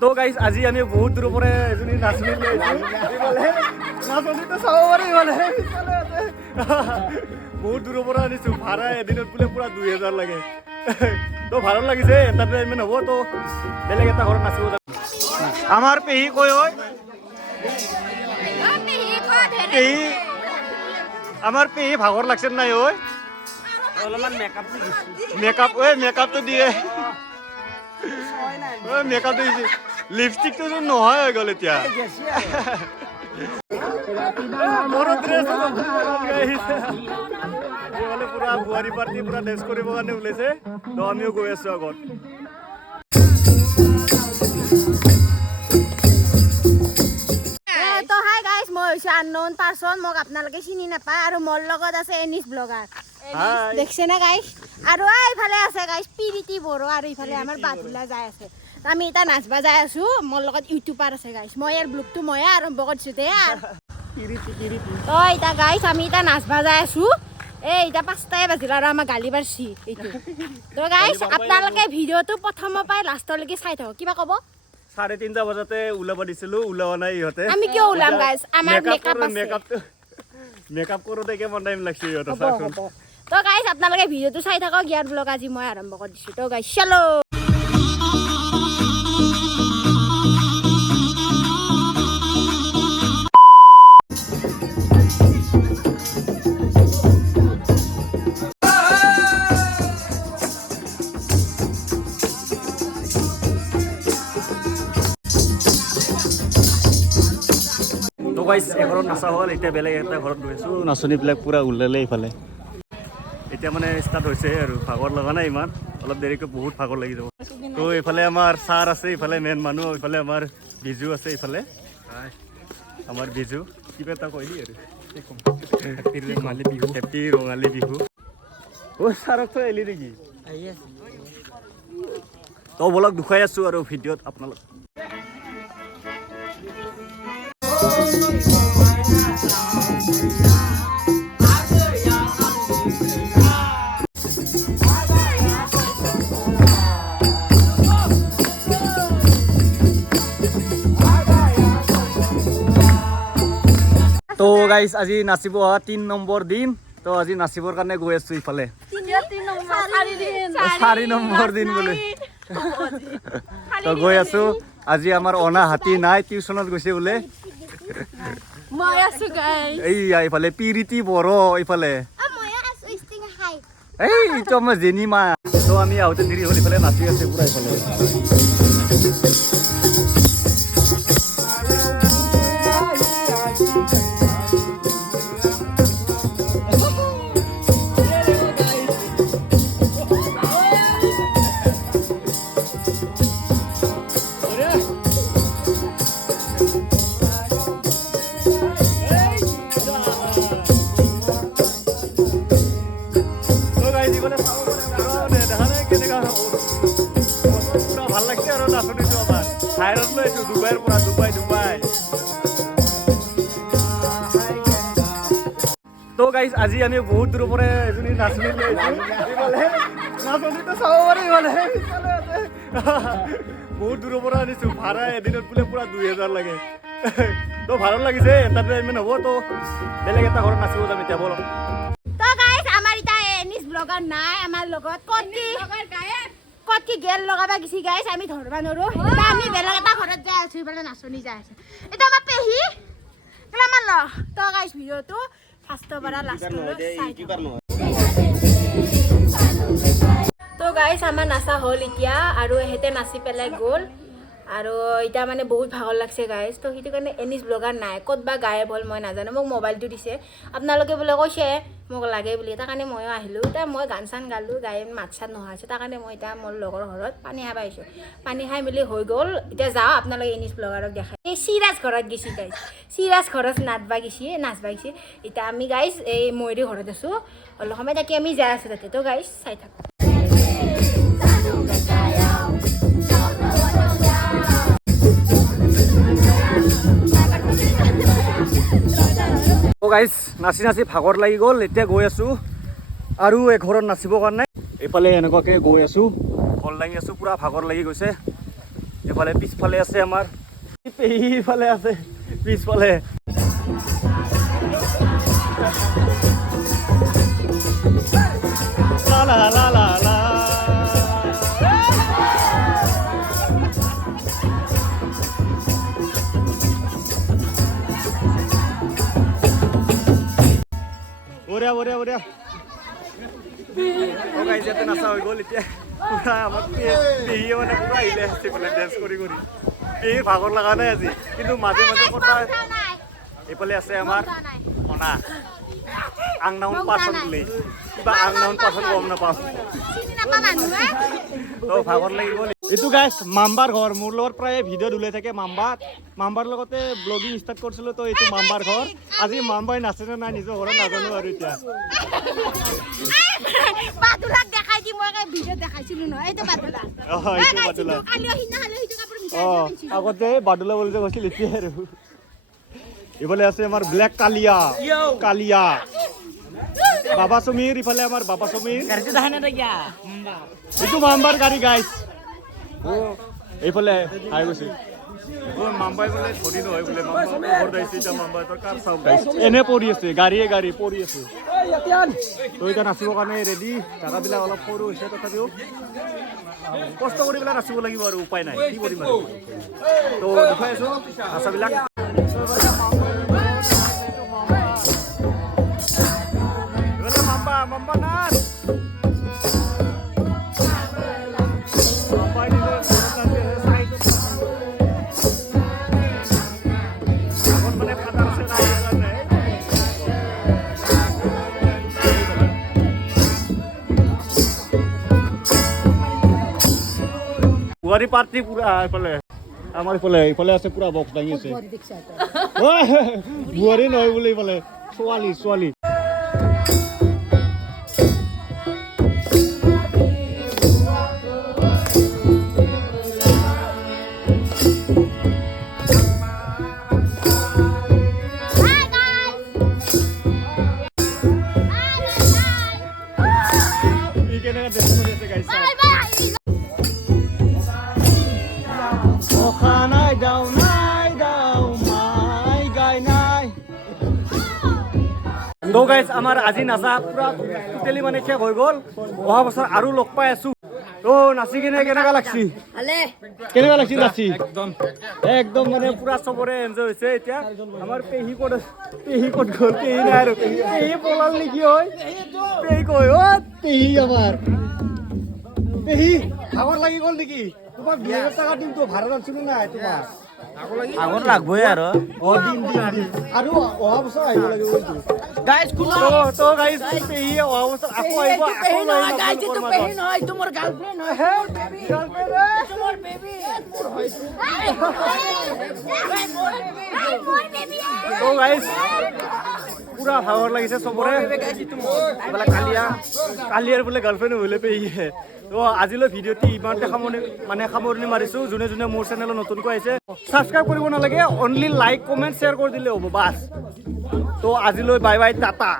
তো গাইজ আজি আমি বহুত দূৰৰ পৰা এজনী নাচনী লৈ নাচনীটো চাব পাৰি মানে বহুত দূৰৰ পৰা আনিছোঁ ভাড়া এদিনত বোলে পুৰা 2000 লাগে তো ভালো লাগিছে এণ্টাৰটেইনমেণ্ট হ'ব তো বেলেগ এটা ঘৰত নাচিব আমাৰ পেহী কৈ হয় পেহী আমাৰ পেহী ভাগৰ লাগছে নাই ঐ অলপমান মেকআপটো দিয়ে মেকআপটো দিছে লিপষ্টিকটো নহয় হৈ গ'ল এতিয়া মোৰ ড্ৰেছ পুৰা বুৱাৰী পাৰ্টি পুৰা ড্ৰেছ কৰিবৰ কাৰণে ওলাইছে তো আমিও গৈ আছোঁ আগত unknown person মোক আপোনালোকে চিনি নাপায় আৰু মোৰ লগত আছে এনিছ ব্লগাৰ দেখছে না গাইস আৰু এইফালে আছে গাইস পিৰিতি বড়ো আৰু ইফালে আমাৰ বাদুলা যাই আছে আমি এটা নাচবা যাই আছো মোৰ লগত ইউটিউবাৰ আছে গাইস মই ইয়াৰ ব্লগটো মই আৰম্ভ কৰিছো দে তো এটা গাইস আমি এটা নাচবা যাই আছো এই এটা 5টাই বাজিল আৰু আমাৰ গালি বাৰছি এইটো তো গাইস আপোনালোকে ভিডিওটো প্ৰথমৰ পৰা লাষ্টলৈকে চাই থাকক কিবা ক'ব 3:30 বজাতে ওলাব দিছিলো ওলাব নাই ইহঁতে আমি কিয় ওলাম গাইস আমাৰ মেকআপ কৰোতে কেমন টাইম লাগছে ইহঁতে চাচোন তো গাইস আপোনালোকে ভিডিওটো চাই থাকক ইয়াৰ ব্লগ আজি মই আৰম্ভ কৰি দিছো তো গাইস চলো গাইস এঘৰত নাচা হ'ল এতিয়া বেলেগ এটা ঘৰত গৈছোঁ নাচনীবিলাক পুৰা ওলালে এইফালে এতিয়া মানে ষ্টাৰ্ট হৈছে আৰু ভাগৰ লগা নাই ইমান অলপ দেৰিকৈ বহুত ভাগৰ লাগি যাব তো এইফালে আমাৰ ছাৰ আছে ইফালে মেইন মানুহ এইফালে আমাৰ বিজু আছে ইফালে আমাৰ বিজু কিবা এটা কৈলি আৰু হেপ্পী ৰঙালী বিহু অ' ছাৰক থৈ আহিলি নেকি তো বলক দুখাই আছোঁ আৰু ভিডিঅ'ত আপোনালোক তো গাইস আজি নাচিব 3 নম্বৰ দিন তো আজি নাচিবৰ কাৰণে গৈ আছো ইফালে 4 নম্বৰ দিন বোলে তো গৈ আছো আজি আমাৰ অনা হাতী নাই টিউচনত গৈছে বোলে মই আছো গাইস এই ইফালে পিৰিতি বড়ো ইফালে মই আছো ষ্টিং হাই এই তো আমাৰ জেনিমা তো আমি আহোঁতে দেৰি হ'ল ইফালে নাচি আছে পুৰা ইফালে ভাল লাগছে আৰু নাচনীটো আমাৰ থাইৰড লৈছো ডুবাইৰ পৰা ডুবাই তো গাইজ আজি আমি বহুত দূৰৰ পৰা এজনী নাচনী লৈ নাচনীটো চাব পাৰি মানে বহুত দূৰৰ পৰা আনিছোঁ ভাড়া এদিনত বোলে পুৰা 2000 লাগে তো ভালো লাগিছে এণ্টাৰটেইনমেণ্ট হ'ব তো বেলেগ এটা ঘৰত নাচিব যাম এতিয়া বলক তো গাইস আমাৰ এটা এনিছ ব্লগাৰ নাই আমাৰ লগত কতি গেল লগাবা গিছি গাইস আমি ধৰবা নৰো এটা আমি বেলেগ এটা ঘৰত যাই আছো ইফালে নাচনী যাই আছে এটা আমাৰ পেহী এটা আমাৰ ল তো গাইস ভিডিওটো ফাৰ্ষ্টৰ পৰা লাষ্টলৈ চাই তো গাইস আমাৰ নাচা হ'ল এতিয়া আৰু এহেতে নাচি পেলাই গ'ল আৰু এটা মানে বহুত ভাগৰ লাগছে গাইস তো সেইটো কাৰণে এনিছ ব্লগাৰ নাই ক'ত বা গায়ব হ'ল মই নাজানো মোক মোবাইলটো দিছে আপোনালোকে বোলে কৈছে মোক লাগে বুলি তাৰ কাৰণে ময়ো আহিলোঁ এতিয়া মই গান চান গালোঁ গাই মাত চাত নোহোৱা হৈছে তাৰ কাৰণে মই এতিয়া মোৰ লগৰ ঘৰত পানী খাব আহিছোঁ পানী খাই মেলি হৈ গ'ল এতিয়া যাওঁ আপোনালোকে এনিছ ব্লগাৰক দেখাই এই চিৰাজ ঘৰত গেছি গাইছ চিৰাজ ঘৰত নাচবা গেছি এতিয়া আমি গাইছ এই ময়ূৰী ঘৰত আছোঁ অলপ সময় থাকি আমি যাই আছোঁ তাতে তো গাইছ চাই থাকোঁ গাইজ নাচি নাচি ভাগৰ লাগি গ'ল এতিয়া গৈ আছোঁ আৰু এঘৰত নাচিবৰ কাৰণে এইফালে এনেকুৱাকৈ গৈ আছোঁ ভাল লাগি আছোঁ পুৰা ভাগৰ লাগি গৈছে এফালে পিছফালে আছে আমাৰ পেহীফালে আছে পিছফালে লা লা লা লা লা ওৰে ওৰে ওৰে ও গাইস এতে নাচা হৈ গ'ল এতিয়া পুৰা আমাৰ পেহীয়ে মানে পুৰা আহিলে আছে বোলে ডেন্স কৰি কৰি পেহীৰ ভাগৰ লগা নাই আজি কিন্তু মাজে মাজে কথা এইফালে আছে আমাৰ কণা আংনাউন পাচন বুলি কিবা আংনাউন পাচন গম নাপাওঁ তো ভাগৰ লাগি গ'ল এইটো গাইছ মাম্বাৰ ঘৰ মোৰ লগত প্ৰায় ভিডিঅ'ত ওলাই থাকে মাম্বাৰ লগতে ব্লগিং ষ্টাৰ্ট কৰিছিলোঁ তো এইটো মাম্বাৰ ঘৰ আজি মাম্বাই নাচেনে নাই নিজৰ ঘৰত নাজানো আৰু এতিয়া বাদুলাক দেখাই দি মই ভিডিঅ' দেখাইছিলো ন এইটো বাদুলা এইটো বাদুলা আগতে বাদুলা বুলি যে কৈছিল এতিয়া আৰু এইফালে আছে আমাৰ ব্লেক কালিয়া কালিয়া বাবা সমীৰ ইফালে আমাৰ বাবা সমীৰ এইটো মাম্বাৰ গাড়ী গাইছ এইফালে আহি গৈছে মাম্বাই বোলে ধৰি নহয় বোলে মাম্বাই ঘৰত আহিছে এতিয়া মাম্বাই তোৰ কাৰ চাওক গাইছ এনে পৰি আছে গাড়ী পৰি আছে তো এতিয়া নাচিবৰ কাৰণে ৰেডি জাগাবিলাক অলপ সৰু হৈছে তথাপিও কষ্ট কৰি পেলাই নাচিব লাগিব আৰু উপায় নাই কি কৰিম আৰু তো দেখুৱাই আছো নাচাবিলাক মাম্বা নাচ বুৱাৰী পাৰ্টি পুৰা এইফালে আমাৰ ইফালে আছে পুৰা বক্স দাঙি আছে বুৱাৰী নহয় বোলে ইফালে ছোৱালী তো গাইজ আমাৰ আজি নাচা পুৰা টোটেলি মানে শেষ হৈ গ'ল অহা বছৰ আৰু লগ পাই আছো তো নাচি কিনে কেনেকুৱা লাগছি নাচি একদম মানে পুৰা চবৰে এনজয় হৈছে এতিয়া আমাৰ পেহী ক'ত গ'ল পেহী নাই আৰু পেহী পলাল নেকি হয় পেহী কয় পেহী আমাৰ পেহী ভাগৰ লাগি গ'ল নেকি তোমাক 2000 টকা দিম তো ভাড়া আনিছিলো নাই তোমাৰ আগত লাগবই আৰু দিন আৰু অহা বছৰ আহিব লাগিব গাইজ তো গাইজ পেহী অহা বছৰ আকৌ আহিব আকৌ গাইজ তো পেহী নহয় তোমাৰ গাৰ্লফ্ৰেণ্ড হয় গাৰ্লফ্ৰেণ্ড তোমাৰ বেবী তো গাইজ পুৰা ভাগৰ লাগিছে চবৰে বোলে কালিয়াৰ বোলে গাৰ্লফ্ৰেণ্ড হ'লে পেহীয়ে তো আজিলৈ ভিডিঅ'টি ইমানতে সামৰণি মাৰিছোঁ যোনে যোনে মোৰ চেনেলত নতুনকৈ আহিছে ছাবস্ক্ৰাইব কৰিব নালাগে অনলি লাইক কমেণ্ট শ্বেয়াৰ কৰি দিলে হ'ব বাছ তো আজিলৈ বাই বাই টাটা